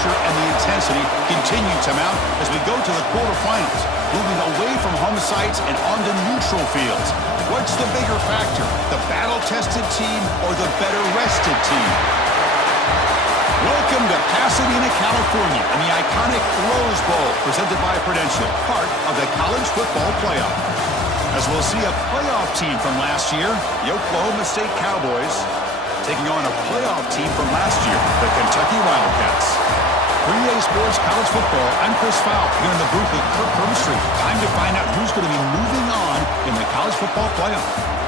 pressure and the intensity continue to mount as we go to the quarterfinals, moving away from home sites and onto neutral fields. What's the bigger factor, the battle-tested team or the better-rested team? Welcome to Pasadena, California, and the iconic Rose Bowl, presented by Prudential, part of the College Football Playoff. As we'll see a playoff team from last year, the Oklahoma State Cowboys, taking on a playoff team from last year, the Kentucky Wildcats. For EA Sports College Football, I'm Chris Fowl, here in the booth with Kirk Herbstreit. Time to find out who's going to be moving on in the College Football Playoff.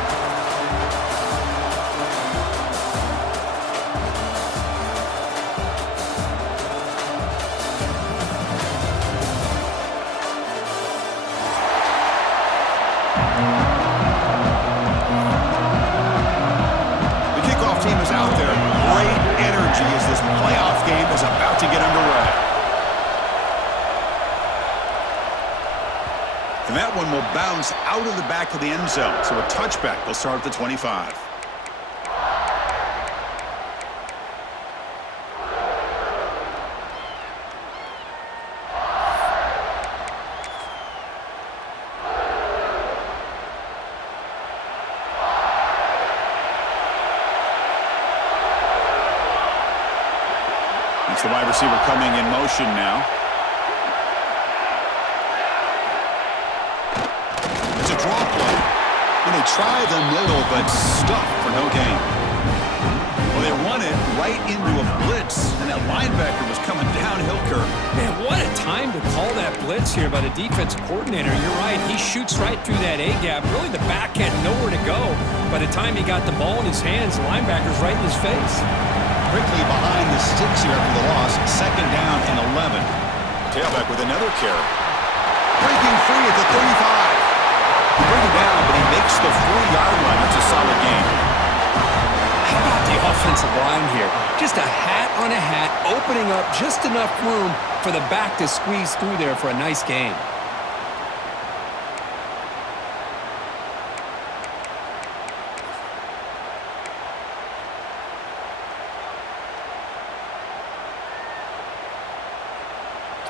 Team is out there. Great energy as this playoff game is about to get underway. And that one will bounce out of the back of the end zone. So a touchback. They'll start at the 25. It's the wide receiver coming in motion now. It's a draw play. And they try the middle, but stuck for no gain. Well, they run it right into a blitz, and that linebacker was coming downhill, Kirk. Man, what a time to call that blitz here by the defensive coordinator. You're right. He shoots right through that A-gap. Really, the back had nowhere to go. By the time he got the ball in his hands, the linebacker's right in his face. Quickly behind the sticks here for the loss. Second down and 11. Tailback with another carry. Breaking free at the 35. He brings it down, but he makes the 4-yard line. It's a solid gain. How about the offensive line here? Just a hat on a hat, opening up just enough room for the back to squeeze through there for a nice gain.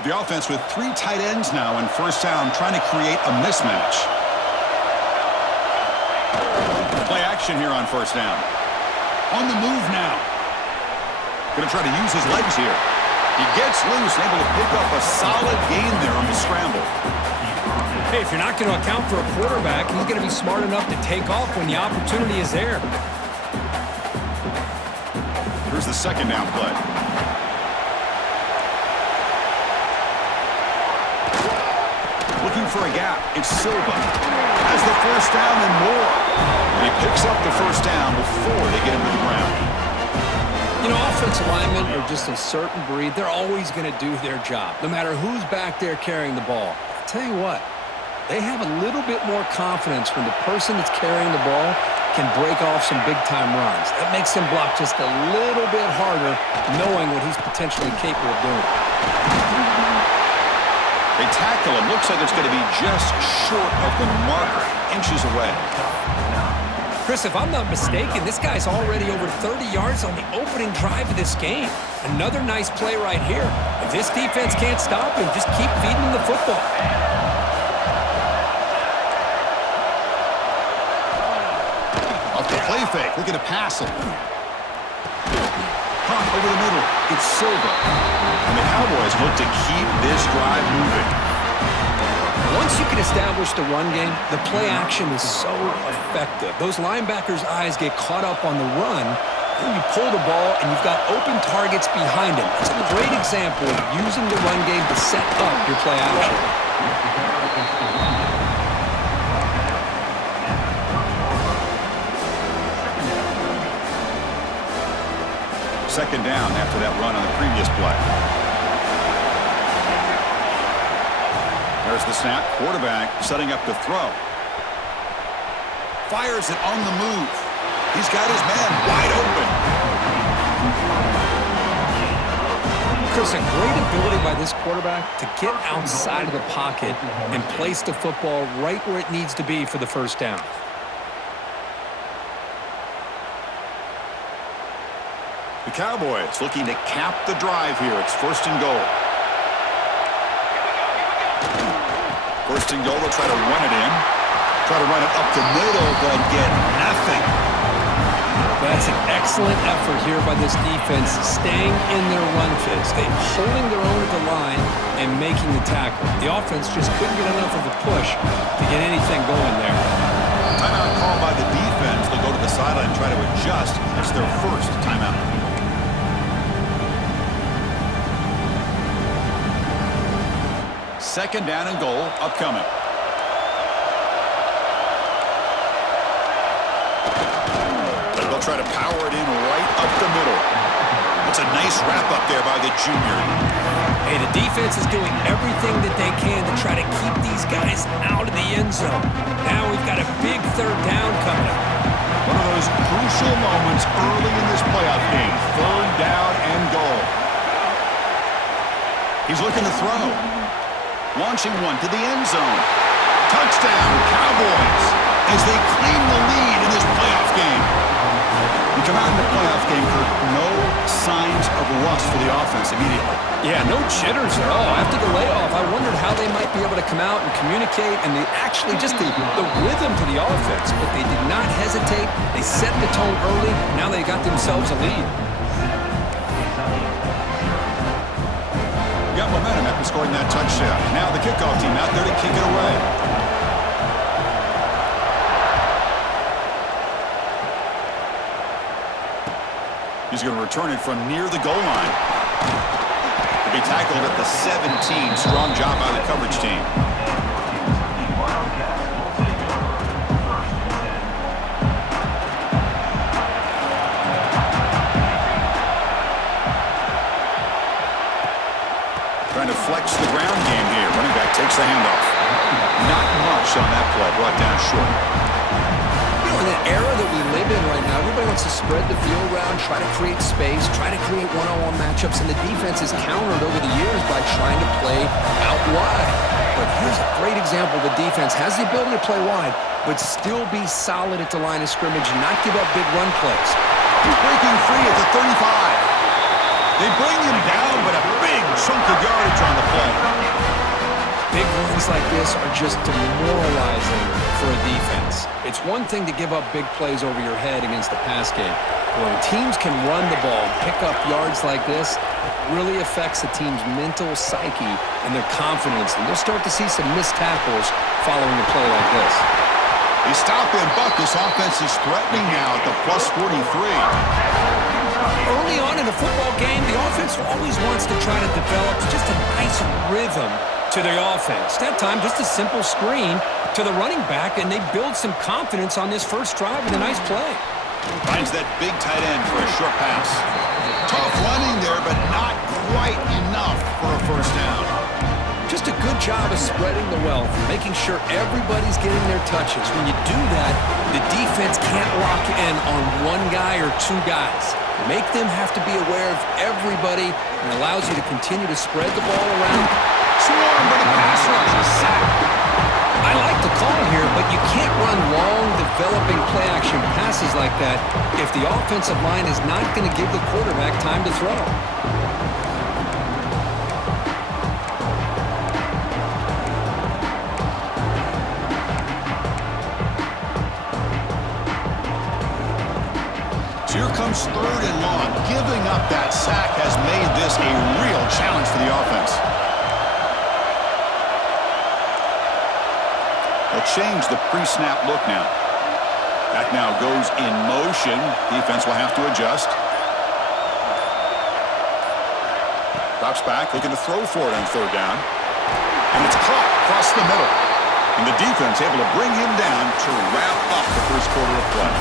The offense with 3 tight ends now in first down, trying to create a mismatch. Play action here on first down. On the move now. Going to try to use his legs here. He gets loose and able to pick up a solid gain there on the scramble. Hey, if you're not going to account for a quarterback, he's going to be smart enough to take off when the opportunity is there. Here's the second down play. Looking for a gap. It's Silva. Has the first down and more. And he picks up the first down before they get him to the ground. You know, offensive linemen are just a certain breed. They're always going to do their job, no matter who's back there carrying the ball. I'll tell you what, they have a little bit more confidence when the person that's carrying the ball can break off some big-time runs. That makes him block just a little bit harder, knowing what he's potentially capable of doing. They tackle him. Looks like it's going to be just short of the marker, inches away. Chris, if I'm not mistaken, this guy's already over 30 yards on the opening drive of this game. Another nice play right here. If this defense can't stop him, just keep feeding him the football. Off the play fake, looking to pass him. Pump over the middle. It's Silva. And the Cowboys look to keep this drive moving. Once you can establish the run game, the play action is so effective. Those linebackers' eyes get caught up on the run, and you pull the ball, and you've got open targets behind him. It's a great example of using the run game to set up your play action. Second down after that run on the previous play. There's the snap. Quarterback setting up the throw. Fires it on the move. He's got his man wide open. Chris, a great ability by this quarterback to get outside of the pocket and place the football right where it needs to be for the first down. The Cowboys looking to cap the drive here. It's 1st and goal. 1st and goal, they'll try to run it in. Try to run it up the middle, but get nothing. That's an excellent effort here by this defense, staying in their run phase. They're holding their own at the line and making the tackle. The offense just couldn't get enough of a push to get anything going there. Timeout called by the defense. They'll go to the sideline and try to adjust. It's their first timeout. Second down and goal upcoming. They'll try to power it in right up the middle. It's a nice wrap up there by the junior. Hey, the defense is doing everything that they can to try to keep these guys out of the end zone. Now we've got a big 3rd down coming up. One of those crucial moments early in this playoff game. 3rd down and goal. He's looking to throw. Launching one to the end zone. Touchdown, Cowboys, as they claim the lead in this playoff game. We come out in the playoff game for no signs of rust for the offense immediately. Yeah, no jitters at all. After the layoff, I wondered how they might be able to come out and communicate, and they actually just the rhythm to the offense, but they did not hesitate. They set the tone early. Now they got themselves a lead. Got momentum after scoring that touchdown. Now the kickoff team out there to kick it away. He's going to return it from near the goal line. He'll be tackled at the 17. Strong job by the coverage team. Trying to flex the ground game here. Running back takes the handoff. Not much on that play. Brought down short. You know, in the era that we live in right now, everybody wants to spread the field around, try to create space, try to create one-on-one matchups, and the defense is countered over the years by trying to play out wide. But here's a great example. The defense has the ability to play wide, but still be solid at the line of scrimmage and not give up big run plays. He's breaking free at the 35. They bring him down, but a big chunk of yardage on the play. Big runs like this are just demoralizing for a defense. It's one thing to give up big plays over your head against the pass game. When teams can run the ball, pick up yards like this, it really affects the team's mental psyche and their confidence. And you'll start to see some missed tackles following a play like this. They stop him, but this offense is threatening now at the plus 43. Early on in a football game, the offense always wants to try to develop just a nice rhythm to the offense. That time, just a simple screen to the running back, and they build some confidence on this first drive with a nice play. Finds that big tight end for a short pass. Tough running there, but not quite enough for a first down. Just a good job of spreading the wealth, making sure everybody's getting their touches. When you do that, the defense can't lock in on one guy or two guys. Make them have to be aware of everybody, and allows you to continue to spread the ball around. Swarm by the pass rush, a sack. I like the call here, but you can't run long, developing play-action passes like that if the offensive line is not going to give the quarterback time to throw. Here comes 3rd and long. Giving up that sack has made this a real challenge for the offense. They'll change the pre-snap look now. That now goes in motion. Defense will have to adjust. Drops back, looking to throw for it on 3rd down. And it's caught across the middle. And the defense able to bring him down to wrap up the first quarter of play.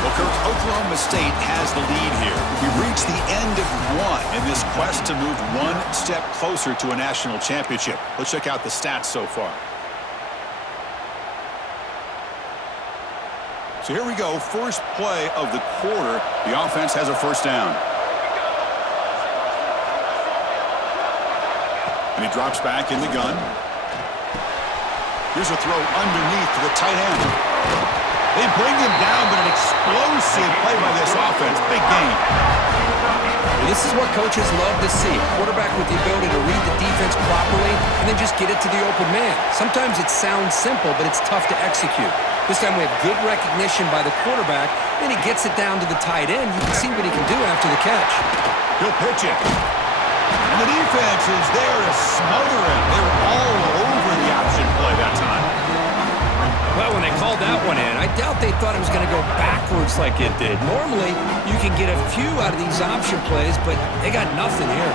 Well, Kirk, Oklahoma State has the lead here. We've reached the end of one in this quest to move one step closer to a national championship. Let's check out the stats so far. So here we go. First play of the quarter. The offense has a first down. And he drops back in the gun. Here's a throw underneath to the tight end. They bring him down, but an explosive play by this offense. Big game. Well, this is what coaches love to see. Quarterback with the ability to read the defense properly and then just get it to the open man. Sometimes it sounds simple, but it's tough to execute. This time we have good recognition by the quarterback, and he gets it down to the tight end. You can see what he can do after the catch. He'll pitch it. And the defense is there to smother him. They were all over the option play that time. Well, when they called that one in, I doubt they thought it was going to go backwards like it did. Normally, you can get a few out of these option plays, but they got nothing here.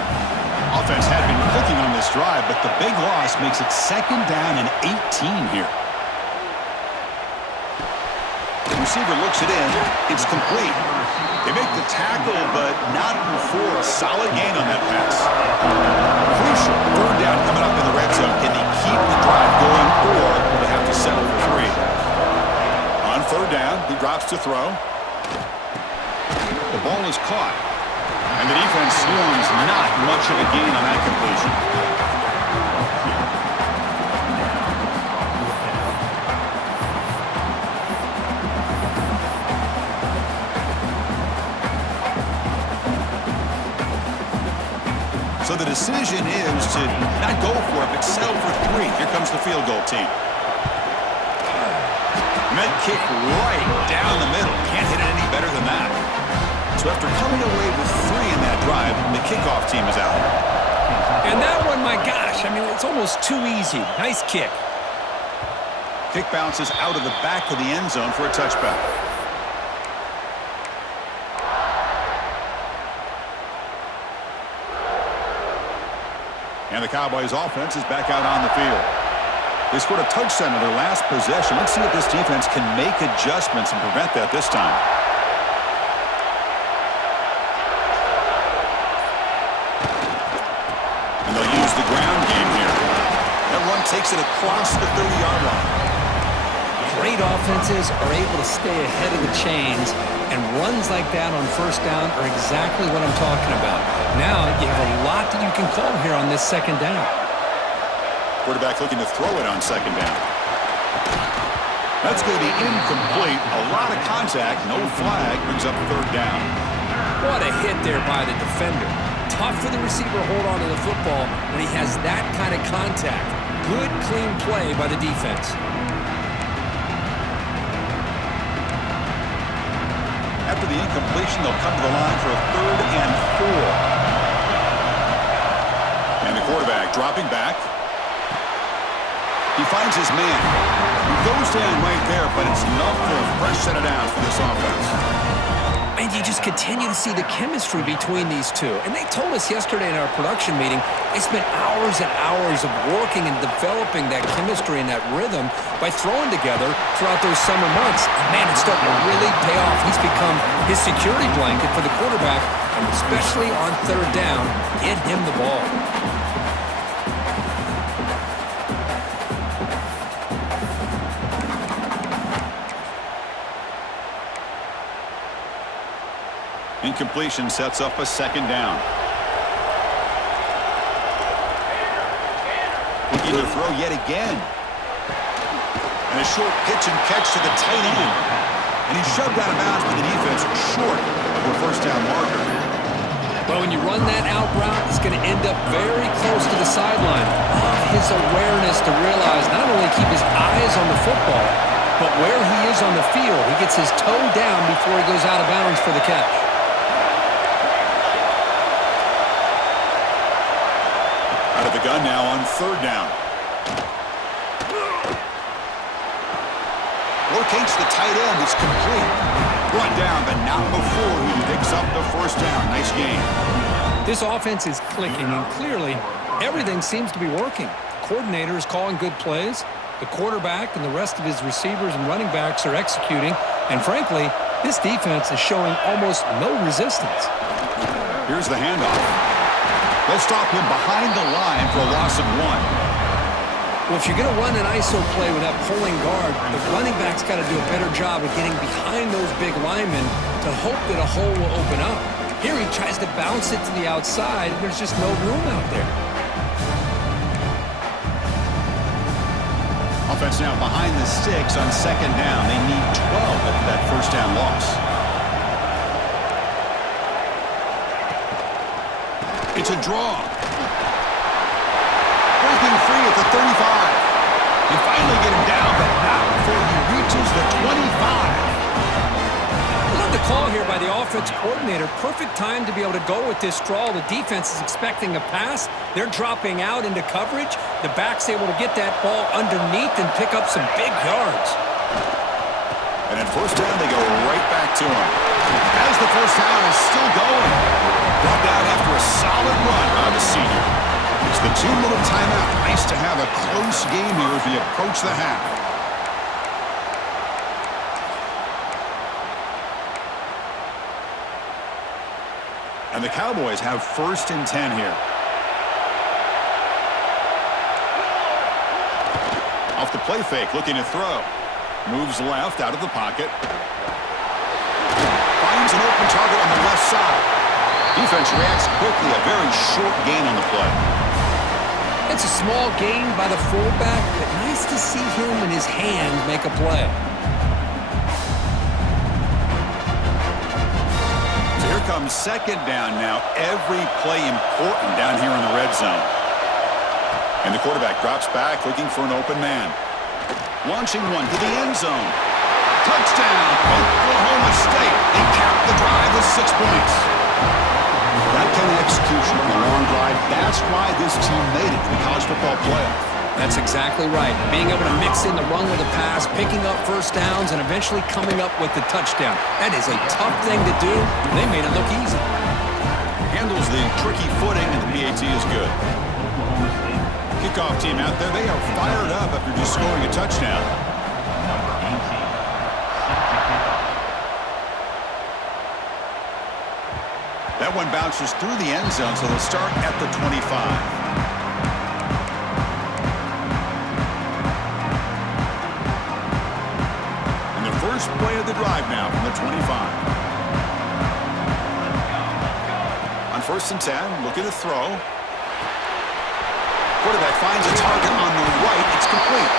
Offense had been clicking on this drive, but the big loss makes it 2nd down and 18 here. The receiver looks it in. It's complete. They make the tackle, but not before a solid gain on that pass. Crucial 3rd down coming up in the red zone. Can they keep the drive going, or will they have to settle for 3? On 3rd down, he drops to throw. The ball is caught. And the defense swarms not much of a gain on that completion. So the decision is to not go for it, but settle for 3. Here comes the field goal team. Met kick right down the middle. Can't hit it any better than that. So after coming away with 3 in that drive, the kickoff team is out. And that one, my gosh, I mean, it's almost too easy. Nice kick. Kick bounces out of the back of the end zone for a touchback. And the Cowboys offense is back out on the field. They scored a touchdown in their last possession. Let's see if this defense can make adjustments and prevent that this time. And they'll use the ground game here. That run takes it across the 30-yard line. Great offenses are able to stay ahead of the chains, and runs like that on 1st down are exactly what I'm talking about. Now you have a lot that you can call here on this 2nd down. Quarterback looking to throw it on 2nd down. That's going to be incomplete. A lot of contact. No flag. Brings up 3rd down. What a hit there by the defender. Tough for the receiver to hold on to the football when he has that kind of contact. Good, clean play by the defense. After the incompletion, they'll come to the line for a 3rd and 4. And the quarterback dropping back. He finds his man. He goes down right there, but it's enough for a fresh set of downs for this offense. And you just continue to see the chemistry between these two. And they told us yesterday in our production meeting, they spent hours and hours of working and developing that chemistry and that rhythm by throwing together throughout those summer months. And man, it's starting to really pay off. He's become his security blanket for the quarterback, and especially on 3rd down, get him the ball. Incompletion sets up a 2nd down. Looking to throw yet again. And a short pitch and catch to the tight end. And he's shoved out of bounds by the defense short of a 1st down marker. But when you run that out route, it's going to end up very close to the sideline. His awareness to realize not only keep his eyes on the football, but where he is on the field. He gets his toe down before he goes out of bounds for the catch. Out of the gun now on 3rd down. Locates the tight end. It's complete. Brought down, but not before he picks up the 1st down. Nice game. This offense is clicking, and clearly everything seems to be working. The coordinator is calling good plays. The quarterback and the rest of his receivers and running backs are executing. And frankly, this defense is showing almost no resistance. Here's the handoff. They'll stop him behind the line for a loss of 1. Well, if you're going to run an ISO play with that pulling guard, the running back's got to do a better job of getting behind those big linemen to hope that a hole will open up. Here he tries to bounce it to the outside, and there's just no room out there. defense now behind the sticks on second down. They need 12 after that first down loss. It's a draw. Breaking free at the 35. You finally get him down, but not before he reaches the 25. The call here by the offense coordinator. Perfect time to be able to go with this draw. The defense is expecting a pass. They're dropping out into coverage. The back's able to get that ball underneath and pick up some big yards. And at first down, they go right back to him. As the first down is still going. Brought down after a solid run by the senior. It's the 2-minute timeout. Nice to have a close game here as we approach the half. And the Cowboys have 1st and 10 here. Off the play fake, looking to throw. Moves left out of the pocket. Finds an open target on the left side. Defense reacts quickly, a very short gain on the play. It's a small gain by the fullback, but nice to see him and his hand make a play. Here comes second down now. Every play important down here in the red zone. And the quarterback drops back looking for an open man. Launching one to the end zone. Touchdown, Oklahoma State. They cap the drive with 6 points. That kind of execution on a long drive, that's why this team made it to the college football playoff. That's exactly right. Being able to mix in the run with the pass, picking up first downs, and eventually coming up with the touchdown. That is a tough thing to do. They made it look easy. Handles the tricky footing, and the PAT is good. Kickoff team out there. They are fired up after just scoring a touchdown. That one bounces through the end zone, so they'll start at the 25. First play of the drive now from the 25. On 1st and 10, looking to throw. Quarterback finds a target on the right. It's complete.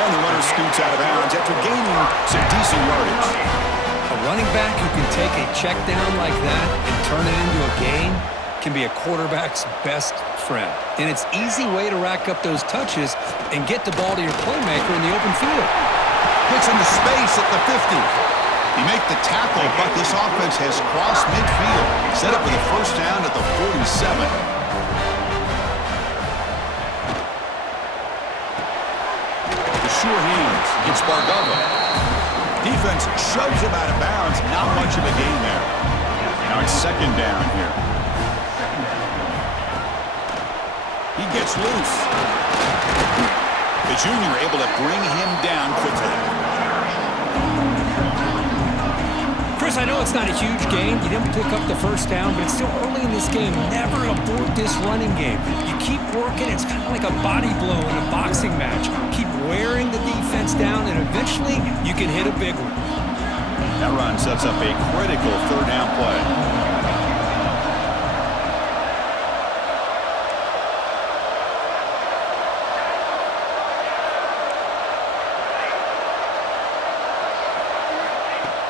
And the runner scoots out of bounds after gaining some decent yardage. A running back who can take a check down like that and turn it into a gain can be a quarterback's best friend. And it's an easy way to rack up those touches and get the ball to your playmaker in the open field. Gets into space at the 50. He make the tackle, but this offense has crossed midfield. Set up with a first down at the 47. The sure hands. It's Bargava. Defense shoves him out of bounds. Not much of a gain there. Now it's second down here. He gets loose. The junior able to bring him down quickly. Chris, I know it's not a huge gain. You didn't pick up the first down, but it's still early in this game. Never abort this running game. You keep working. It's kind of like a body blow in a boxing match. Keep wearing the defense down, and eventually you can hit a big one. That run sets up a critical third down play.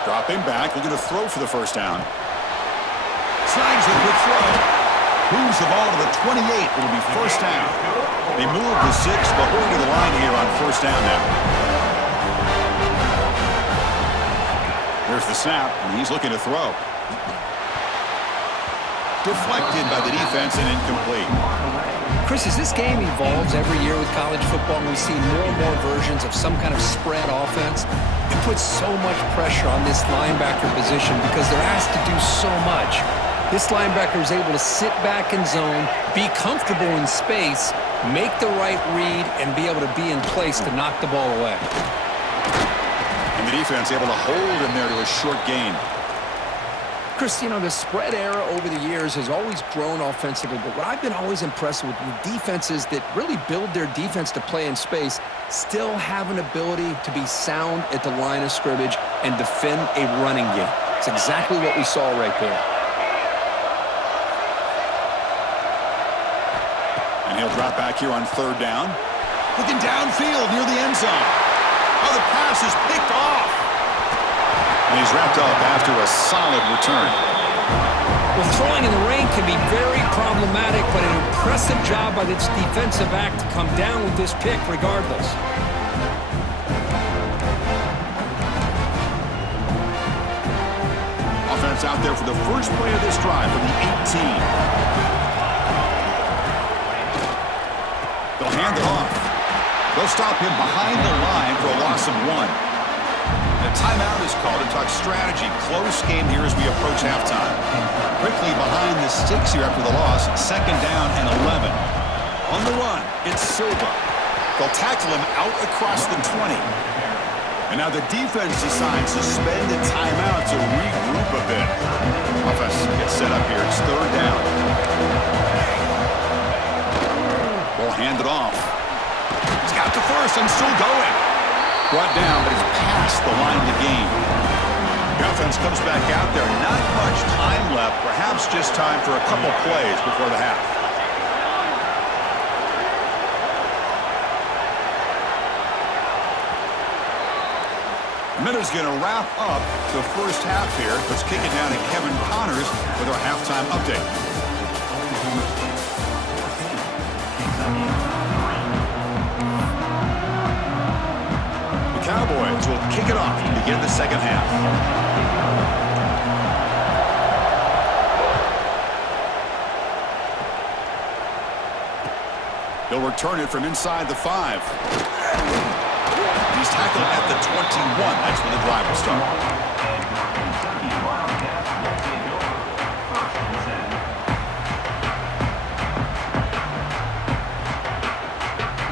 Dropping back, looking to throw for the first down. Snags the quick throw. Moves the ball to the 28. It'll be first down. They move the 6, but we're to the line here on first down now. There's the snap, and he's looking to throw. Deflected by the defense and incomplete. Chris, as this game evolves every year with college football and we see more and more versions of some kind of spread offense, it puts so much pressure on this linebacker position because they're asked to do so much. This linebacker is able to sit back in zone, be comfortable in space, make the right read, and be able to be in place to knock the ball away. And the defense able to hold him there to a short gain. Chris, you know, the spread era over the years has always grown offensively, but what I've been always impressed with defenses that really build their defense to play in space still have an ability to be sound at the line of scrimmage and defend a running game. It's exactly what we saw right there. And he'll drop back here on third down. Looking downfield near the end zone. Oh, the pass is picked off. And he's wrapped up after a solid return. Well, throwing in the rain can be very problematic, but an impressive job by this defensive back to come down with this pick regardless. Offense out there for the first play of this drive from the 18. They'll hand it off. They'll stop him behind the line for a loss of 1. The timeout is called to talk strategy. Close game here as we approach halftime. Quickly behind the sticks here after the loss. 2nd down and 11. On the run, it's Silva. They'll tackle him out across the 20. And now the defense decides to spend a timeout to regroup a bit. Offense gets set up here. It's 3rd down. Ball handed off. He's got the first and still going. Brought down, but it's past the line of the game. The offense comes back out there. Not much time left. Perhaps just time for a couple plays before the half. A minute's going to wrap up the first half here. Let's kick it down to Kevin Connors with our halftime update. Cowboys will kick it off to begin the second half. They'll return it from inside the 5. He's tackled at the 21. That's where the drive will start.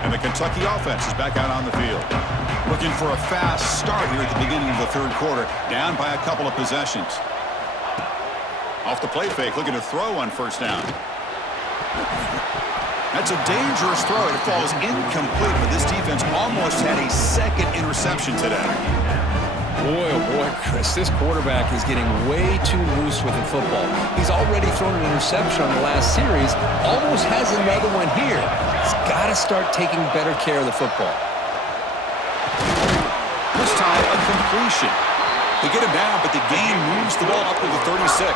And the Kentucky offense is back out on the field. Looking for a fast start here at the beginning of the 3rd quarter. Down by a couple of possessions. Off the play fake, looking to throw on 1st down. That's a dangerous throw. It falls incomplete, but this defense almost had a 2nd interception today. Boy, oh boy, Chris, this quarterback is getting way too loose with the football. He's already thrown an interception on the last series. Almost has another one here. He's got to start taking better care of the football. This time, a completion. They get him down, but the gain moves the ball up to the 36.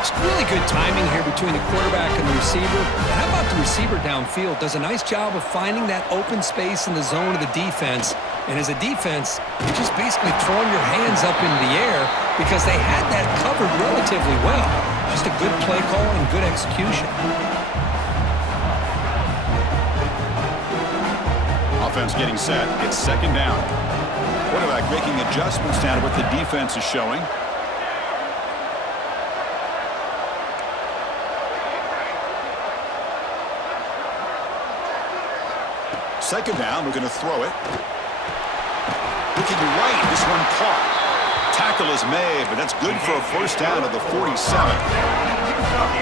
It's really good timing here between the quarterback and the receiver. And how about the receiver downfield? Does a nice job of finding that open space in the zone of the defense. And as a defense, you're just basically throwing your hands up in the air because they had that covered relatively well. Just a good play call and good execution. Offense getting set. It's 2nd down. Quarterback making adjustments down to what the defense is showing. Second down, we're going to throw it. Looking right, this one caught. Tackle is made, but that's good for a 1st down at the 47.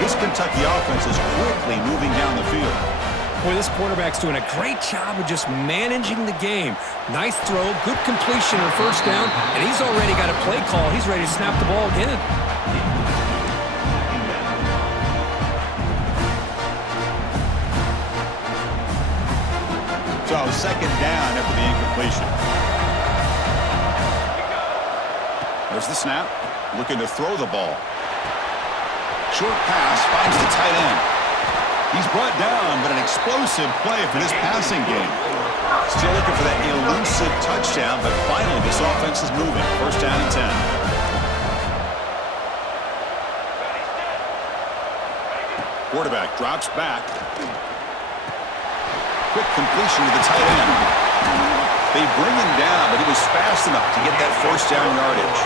This Kentucky offense is quickly moving down the field. Boy, this quarterback's doing a great job of just managing the game. Nice throw, good completion on 1st down, and he's already got a play call. He's ready to snap the ball again. So 2nd down after the incompletion. There's the snap. Looking to throw the ball. Short pass finds the tight end. He's brought down, but an explosive play for this passing game. Still looking for that elusive touchdown, but finally this offense is moving. 1st down and 10. Quarterback drops back. Quick completion to the tight end. They bring him down, but he was fast enough to get that 1st down yardage.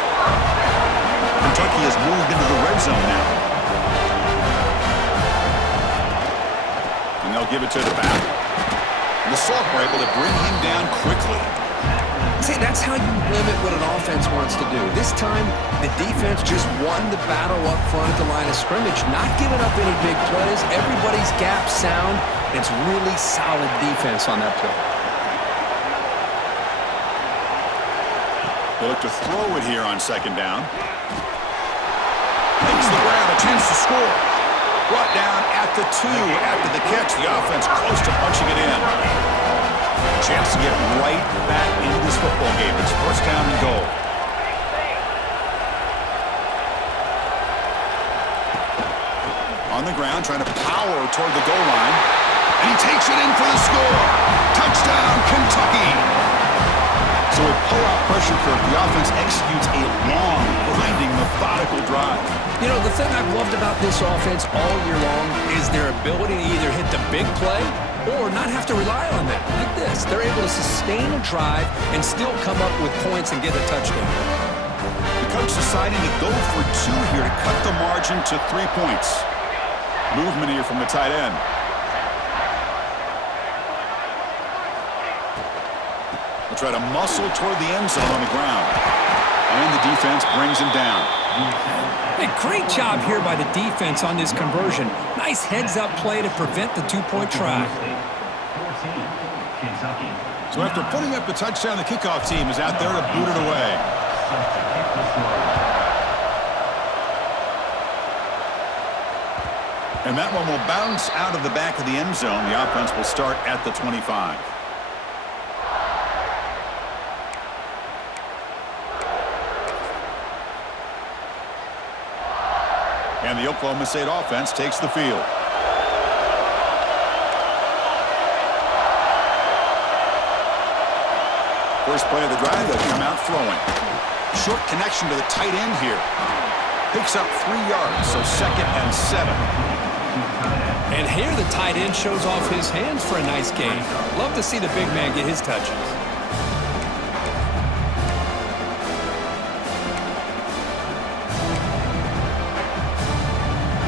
Kentucky has moved into the red zone now. And they'll give it to the back. And the Sophomore able to bring him down quickly. See, that's how you limit what an offense wants to do. This time, the defense just won the battle up front at the line of scrimmage, not giving up any big plays. Everybody's gap sound. It's really solid defense on that play. They look to throw it here on 2nd down. Makes the grab, a chance to score. Brought down at the 2 after the catch. The offense close to punching it in. A chance to get right back into this football game. It's first down and goal. On the ground, trying to power toward the goal line. And he takes it in for the score. Touchdown, Kentucky. So with pull-out pressure curve, the offense executes a long, grinding, methodical drive. You know, the thing I've loved about this offense all year long is their ability to either hit the big play or not have to rely on that. Like this. They're able to sustain a drive and still come up with points and get a touchdown. The coach deciding to go for 2 here to cut the margin to 3 points. Movement here from the tight end. They'll try to muscle toward the end zone on the ground. And the defense brings him down. Hey, great job here by the defense on this conversion. Nice heads-up play to prevent the 2-point try. So after putting up the touchdown, the kickoff team is out there to boot it away. And that one will bounce out of the back of the end zone. The offense will start at the 25. And the Oklahoma State offense takes the field. First play of the drive, they'll come out throwing. Short connection to the tight end here. Picks up 3 yards, so 2nd and 7. And here the tight end shows off his hands for a nice gain. Love to see the big man get his touches.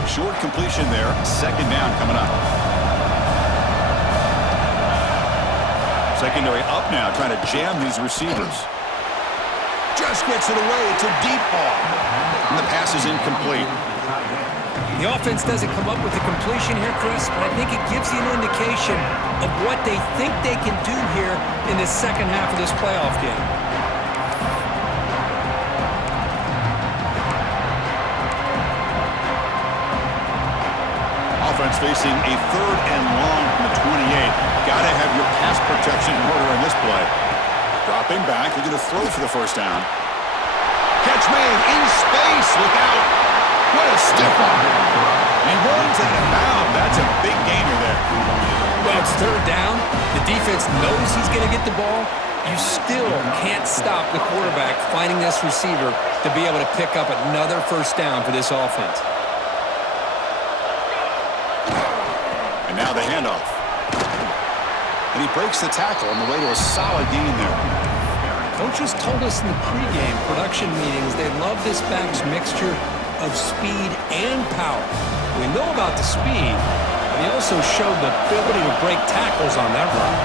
Short completion there. 2nd down coming up. Secondary up now, trying to jam these receivers. Just gets it away. It's a deep ball. And the pass is incomplete. The offense doesn't come up with the completion here, Chris, but I think it gives you an indication of what they think they can do here in the second half of this playoff game. Offense facing a 3rd and long from the 28. Got to have your pass protection in order in this play. Dropping back, they're going to throw for the first down. Catch made in space. Look out. What a stiff arm. He runs out of bounds. That's a big gainer there. Well, it's 3rd down. The defense knows he's going to get the ball. You still can't stop the quarterback finding this receiver to be able to pick up another first down for this offense. And now the handoff. And he breaks the tackle on the way to a solid gain there. Coaches told us in the pregame production meetings they love this back's mixture of speed and power. We know about the speed, but he also showed the ability to break tackles on that run.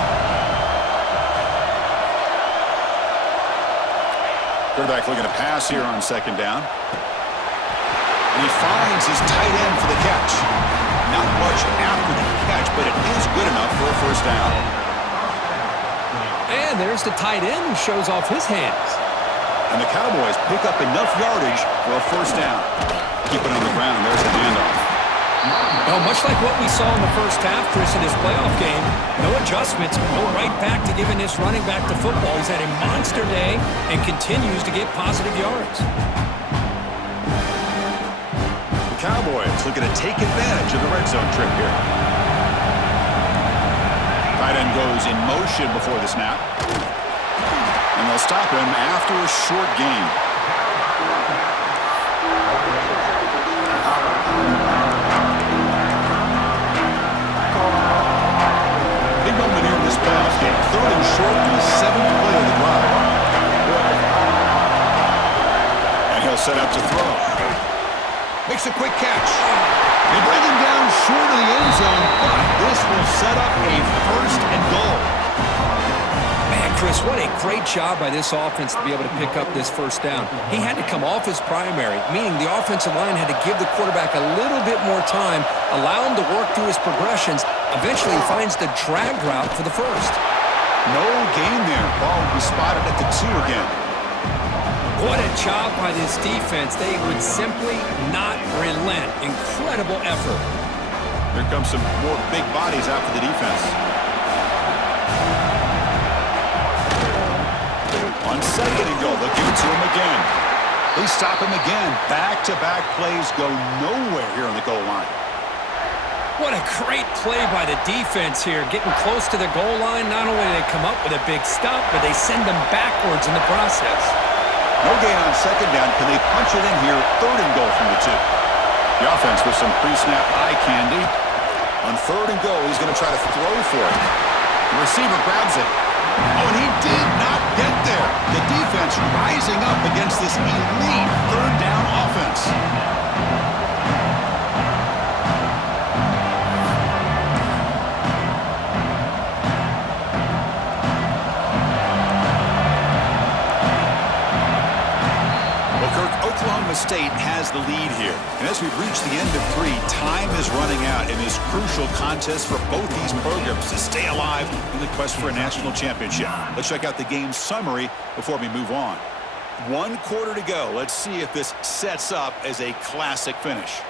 Quarterback looking to pass here on 2nd down. And he finds his tight end for the catch. Not much after the catch, but it is good enough for a first down. And there's the tight end who shows off his hands. And the Cowboys pick up enough yardage for a first down. Keep it on the ground. There's the handoff. Well, much like what we saw in the first half, Chris, in this playoff game, no adjustments, go right back to giving this running back the football. He's had a monster day and continues to get positive yards. Cowboys looking to take advantage of the red zone trip here. Tight end goes in motion before the snap. And they'll stop him after a short gain. Big moment here in this playoff game. 3rd and short in the 7th play of the drive. And he'll set up to throw. Makes a quick catch. They bring him down short of the end zone, but this will set up a 1st and goal. Man, Chris, what a great job by this offense to be able to pick up this first down. He had to come off his primary, meaning the offensive line had to give the quarterback a little bit more time, allow him to work through his progressions. Eventually, he finds the drag route for the first. No gain there. Ball will be spotted at the 2 again. What a job by this defense. They would simply not relent. Incredible effort. Here comes some more big bodies out for the defense. On second and goal, they'll give it to him again. They stop him again. Back-to-back plays go nowhere here on the goal line. What a great play by the defense here. Getting close to the goal line, not only do they come up with a big stop, but they send them backwards in the process. No gain on second down. Can they punch it in here? Third and goal from the 2. The offense with some pre-snap eye candy. On third and goal, he's going to try to throw for it. The receiver grabs it. Oh, and he did not get there. The defense rising up against this elite third down offense. Oklahoma State has the lead here. And as we've reached the end of 3, time is running out in this crucial contest for both these programs to stay alive in the quest for a national championship. Let's check out the game summary before we move on. 1 quarter to go. Let's see if this sets up as a classic finish.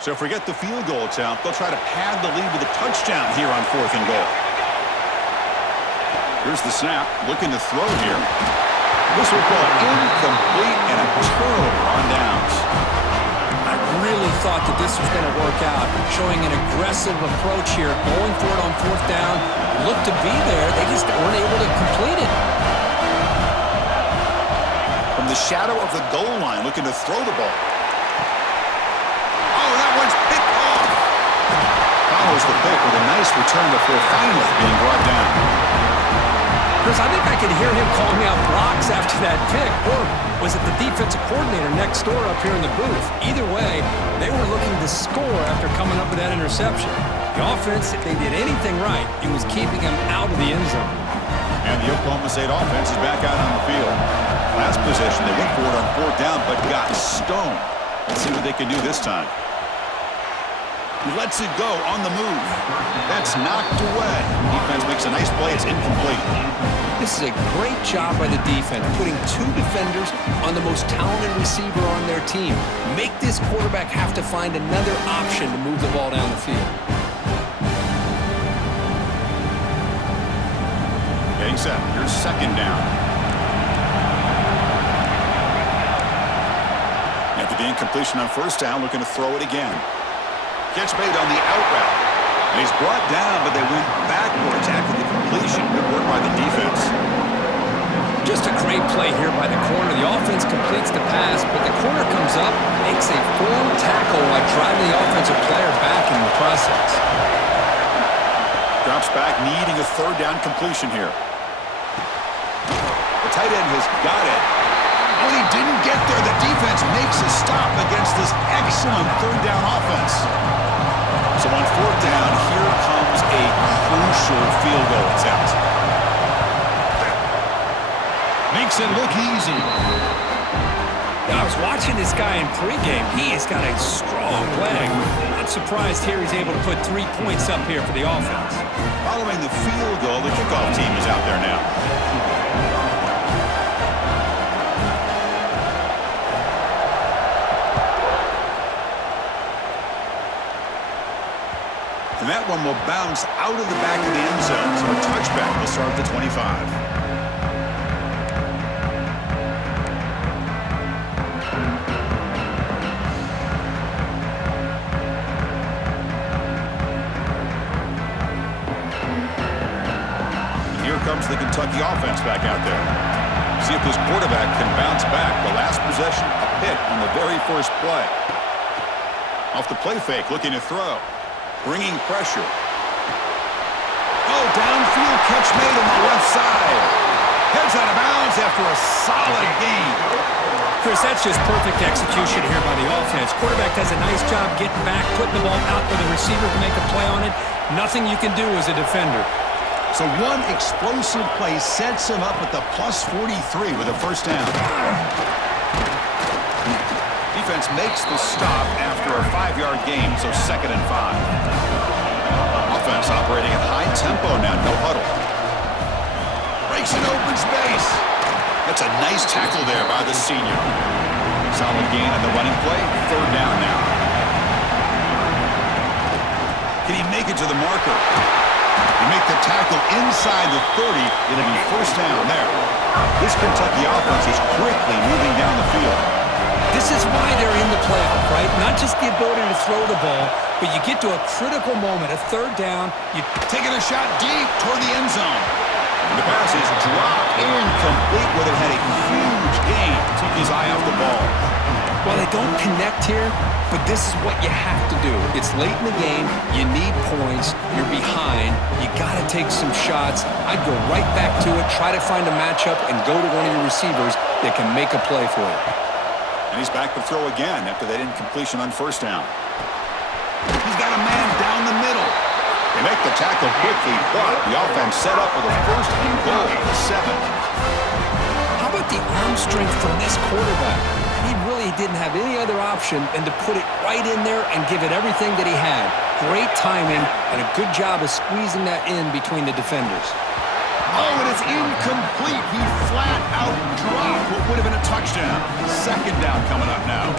So forget the field goal attempt. They'll try to pad the lead with a touchdown here on 4th and goal. Here's the snap. Looking to throw here. This will fall incomplete and a turnover on downs. I really thought that this was going to work out. Showing an aggressive approach here. Going for it on 4th down. Looked to be there. They just weren't able to complete it. From the shadow of the goal line, looking to throw the ball. Follows the pick with a nice return before finally being brought down. Chris, I think I could hear him calling out blocks after that pick, or was it the defensive coordinator next door up here in the booth? Either way, they were looking to score after coming up with that interception. The offense, if they did anything right, it was keeping them out of the end zone. And the Oklahoma State offense is back out on the field. Last possession, they went for it on 4th down, but got stoned. Let's see what they can do this time. He lets it go on the move. That's knocked away. Defense makes a nice play. It's incomplete. This is a great job by the defense, putting 2 defenders on the most talented receiver on their team. Make this quarterback have to find another option to move the ball down the field. Getting set. Here's 2nd down. After the incompletion on 1st down, looking to throw it again. Catch made on the out route. And he's brought down, but they went backwards after the completion. Good work by the defense. Just a great play here by the corner. The offense completes the pass, but the corner comes up, makes a firm tackle while driving the offensive player back in the process. Drops back, needing a 3rd down completion here. The tight end has got it. When he didn't get there, the defense makes a stop against this excellent 3rd down offense. So on 4th down, here comes a crucial field goal attempt. Makes it look easy. I was watching this guy in pregame. He has got a strong leg. Not surprised here he's able to put 3 points up here for the offense. Following the field goal, the kickoff team is out there now. And that one will bounce out of the back of the end zone. So a touchback will start at the 25. And here comes the Kentucky offense back out there. See if this quarterback can bounce back. The last possession, a pick on the very first play. Off the play fake, looking to throw. Bringing pressure. Oh, downfield catch made on the left side. Heads out of bounds after a solid gain. Chris, that's just perfect execution here by the offense. Quarterback does a nice job getting back, putting the ball out for the receiver to make a play on it. Nothing you can do as a defender. So one explosive play sets him up at the plus 43 with a 1st down. Defense makes the stop after a 5-yard gain, so 2nd and 5. Offense operating at high tempo now, no huddle. Breaks an open space. That's a nice tackle there by the senior. Solid gain on the running play. Third down now. Can he make it to the marker? He make the tackle inside the 30. It'll be first down there. This Kentucky offense is quickly moving down the field. This is why they're in the playoff, right? Not just the ability to throw the ball, but you get to a critical moment, a third down. You taking a shot deep toward the end zone. The pass is dropped incomplete where they had a huge gain. Took his eye off the ball. Well, they don't connect here, but this is what you have to do. It's late in the game. You need points. You're behind. You got to take some shots. I'd go right back to it, try to find a matchup, and go to one of your receivers that can make a play for you. And he's back to throw again after that incompletion on first down. He's got a man down the middle. They make the tackle quickly, but the offense set up with a first and goal at the 7. How about the arm strength from this quarterback? He really didn't have any other option than to put it right in there and give it everything that he had. Great timing and a good job of squeezing that in between the defenders. Oh, and it's incomplete. He flat out dropped what would have been a touchdown. Second down coming up now.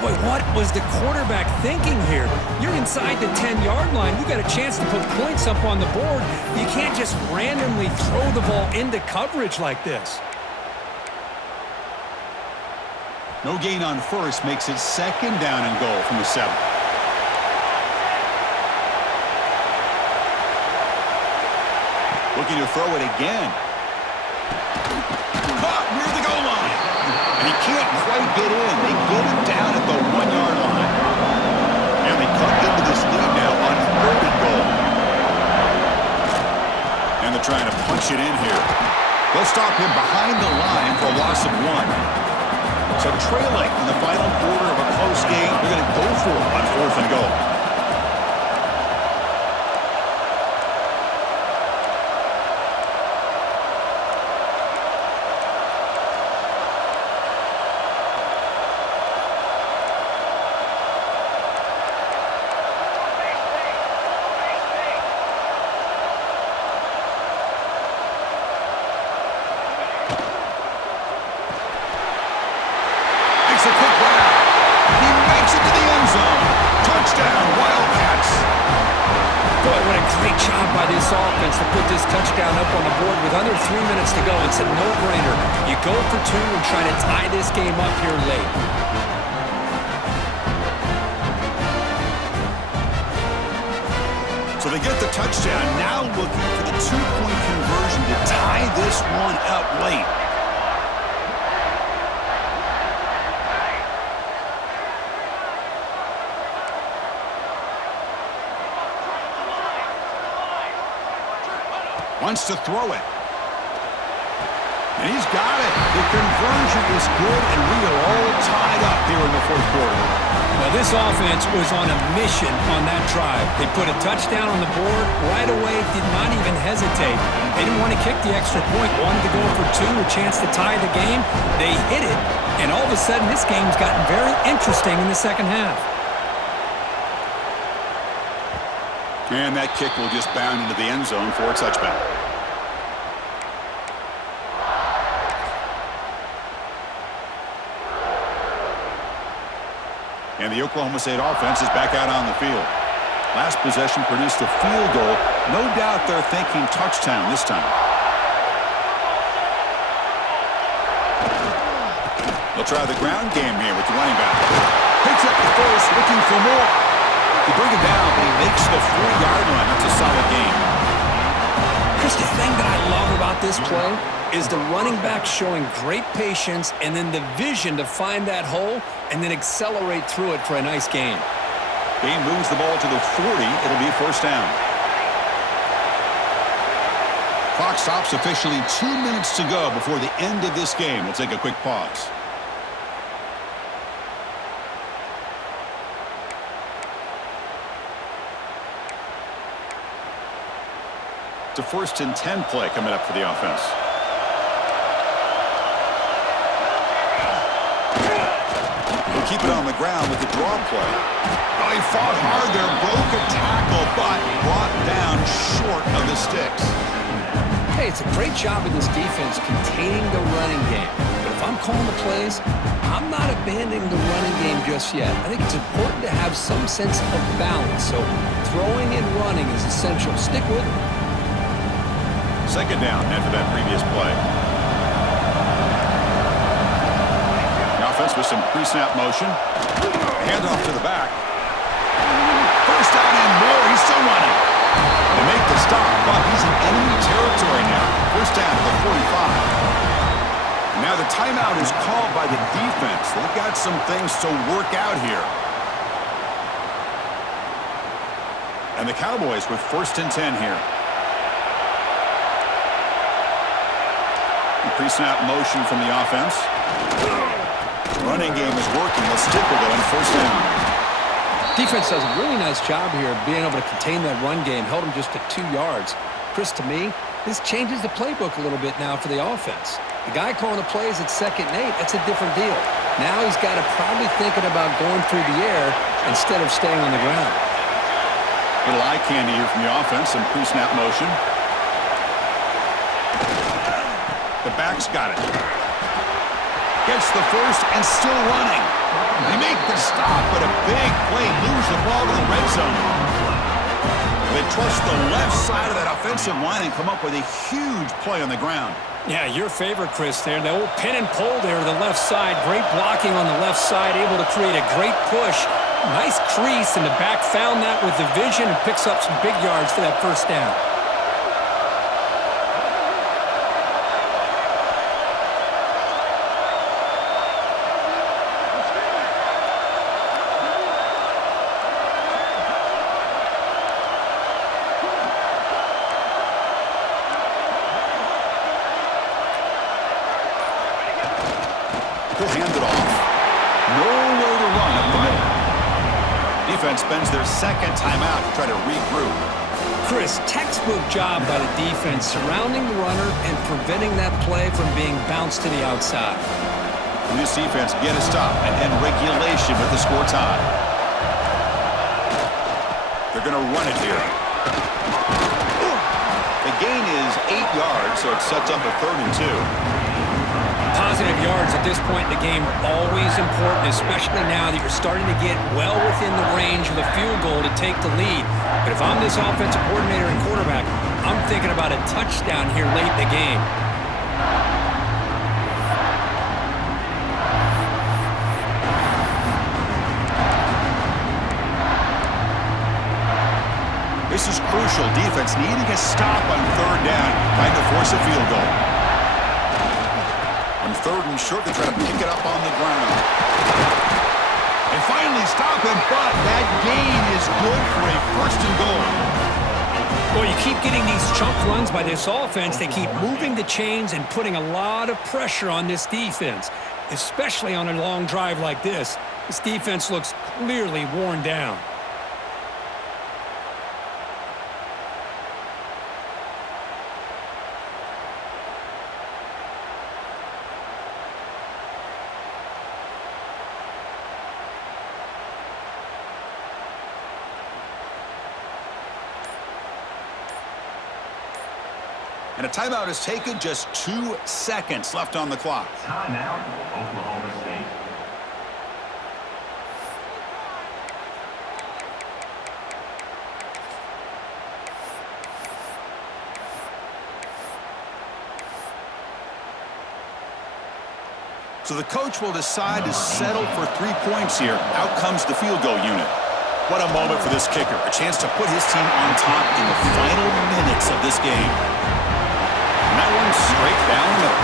Boy, what was the quarterback thinking here? You're inside the 10-yard line. You got a chance to put points up on the board. You can't just randomly throw the ball into coverage like this. No gain on first makes it second down and goal from the 7. Looking to throw it again. Caught near the goal line. And he can't quite get in. They get him down at the 1-yard line. And they cut into this lead now on 3rd and goal. And they're trying to punch it in here. They'll stop him behind the line for a loss of 1. So trailing in the final quarter of a close game, they're going to go for it on 4th and goal. A quick route. He makes it to the end zone. Touchdown, Wildcats. Boy, what a great job by this offense to put this touchdown up on the board with under 3 minutes to go. It's a no-brainer. You go for 2 and try to tie this game up here late. So they get the touchdown, now looking for the 2-point conversion to tie this one up late. Wants to throw it. And he's got it. The conversion is good, and we are all tied up here in the 4th quarter. Well, this offense was on a mission on that drive. They put a touchdown on the board right away, did not even hesitate. They didn't want to kick the extra point, wanted to go for 2, a chance to tie the game. They hit it, and all of a sudden this game's gotten very interesting in the second half. And that kick will just bound into the end zone for a touchback. And the Oklahoma State offense is back out on the field. Last possession produced a field goal. No doubt they're thinking touchdown this time. They'll try the ground game here with the running back. Picks up the first, looking for more. They bring it down, but he makes the 4-yard line. That's a solid game. Chris, the thing that I love about this play is the running back showing great patience and then the vision to find that hole and then accelerate through it for a nice gain. Game moves the ball to the 40. It'll be first down. Clock stops officially 2 minutes to go before the end of this game. We'll take a quick pause. It's a 1st and 10 play coming up for the offense. They'll keep it on the ground with the draw play. Oh, he fought hard there, broke a tackle, but brought down short of the sticks. Hey, it's a great job of this defense containing the running game. But if I'm calling the plays, I'm not abandoning the running game just yet. I think it's important to have some sense of balance. So throwing and running is essential. Stick with it. Second down after that previous play. The offense with some pre-snap motion. Handoff to the back. First down and more. He's still running. They make the stop, but he's in enemy territory now. First down to the 45. And now the timeout is called by the defense. They've got some things to work out here. And the Cowboys with 1st and 10 here. Pre-snap motion from the offense. Running game is working. They'll stick with it on 1st down. Defense does a really nice job here of being able to contain that run game. Held them just at 2 yards. Chris, to me, this changes the playbook a little bit now for the offense. The guy calling the plays at 2nd and 8, that's a different deal. Now he's got to probably thinking about going through the air instead of staying on the ground. Little eye candy here from the offense and pre-snap motion. The back's got it. Gets the first and still running. They make the stop, but a big play. Lose the ball to the red zone. They trust the left side of that offensive line and come up with a huge play on the ground. Yeah, your favorite, Chris, there. The old pin and pull there to the left side. Great blocking on the left side, able to create a great push. Nice crease, and the back found that with the vision and picks up some big yards for that first down. He'll hand it off. Nowhere to run up the middle. Defense spends their 2nd timeout to try to regroup. Chris, textbook job by the defense surrounding the runner and preventing that play from being bounced to the outside. And this defense get a stop and end regulation with the score tie. They're going to run it here. The gain is 8 yards, so it sets up a 3rd and 2. Positive yards at this point in the game are always important, especially now that you're starting to get well within the range of a field goal to take the lead. But if I'm this offensive coordinator and quarterback, I'm thinking about a touchdown here late in the game. This is crucial. Defense needing a stop on 3rd down, trying to force a field goal. On 3rd and short, they try to pick it up on the ground. They finally stop him, but that gain is good for a 1st and goal. Well, you keep getting these chunk runs by this offense. They keep moving the chains and putting a lot of pressure on this defense, especially on a long drive like this. This defense looks clearly worn down. And a timeout is taken, just 2 seconds left on the clock. Timeout, Oklahoma State. So the coach will decide to settle for 3 points here. Out comes the field goal unit. What a moment for this kicker. A chance to put his team on top in the final minutes of this game. And that one straight down the middle.